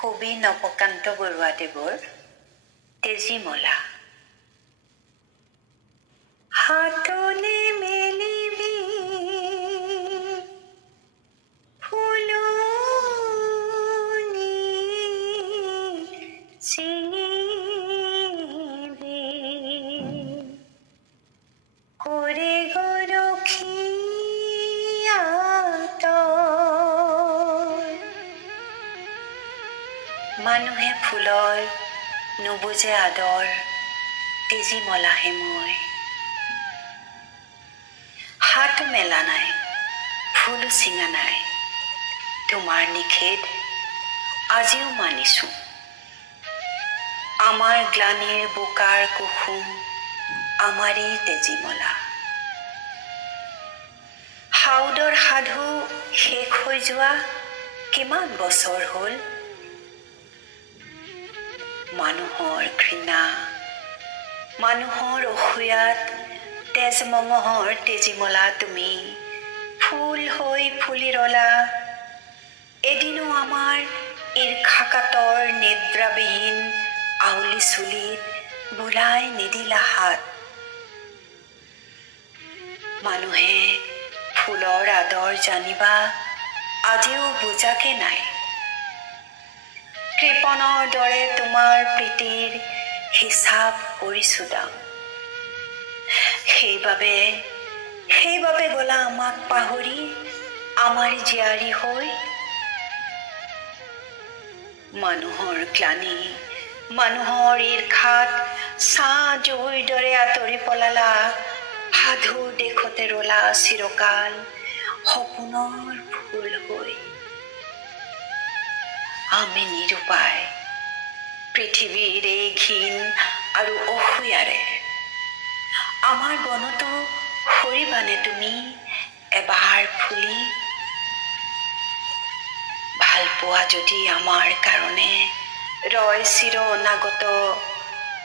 কবি নবকান্ত বৰুৱাদেৱৰ তেজীমলা। হাতলে মেলিবি ফুলনি চিঙিবি কৰে গৰখীয়াত মানুহে ফুলৰ নুবুজে আদৰ তেজীমলাহে মই। হাত মেলা নাই ফুল চিঙা নাই তোমাৰ নিষেধ আজিও মানিছো। আমাৰ গ্লানিৰ বোকাৰ কুসুম আমাৰেই তেজীমলা। হাউদৰ সাধু শেষ হৈ যোৱা কিমান বছৰ হ'ল। মানুহৰ ঘৃণা মানুহৰ অসূয়াত তেজমঙহৰ তেজীমলা তুমি ফুল হৈ ফুলি ৰলা। এদিনো আমাৰ ঈৰ্ষাকাতৰ নিদ্ৰাবিহীন আউলি চুলিত বোলাই নিদিলা হাত। মানুহে ফুলৰ আদৰ জানিবা আজিও বুজাকে নাই। কৃপণৰ দৰে তোমাৰ প্ৰীতিৰ হিচাপ কৰিছো দাম। সেইবাবে গলা আমাক পাহৰি আমাৰ জীয়াৰী হৈ। মানুহৰ গ্লানি মানুহৰ ঈৰ্ষাত ছাঁ জুইৰ দৰে আঁতৰি পলালা। সাধু দেশতে ৰলা চিৰকাল সপোনৰ ফুল হৈ। আমি নিৰুপায় পৃথিৱীৰ এই ঘীণ আৰু অসূয়াৰে। আমাৰ বনতো সৰিবানে তুমি এবাৰ ফুলি। ভাল পোৱা যদি আমাৰ কাৰণে ৰয় চিৰ অনাগত।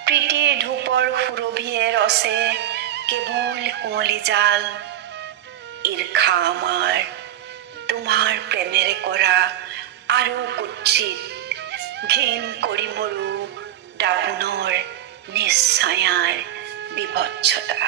প্ৰীতিৰ ধূপৰ সুৰভিয়ে ৰচে কেৱল কুঁৱলী জাল। ঈৰ্ষা আমাৰ তোমাৰ প্ৰেমেৰে কৰা আৰু কুৎসিত ঘিণ কৰি মৰো দাপোনৰ নিশ্চয়াৰ বিভৎসতা।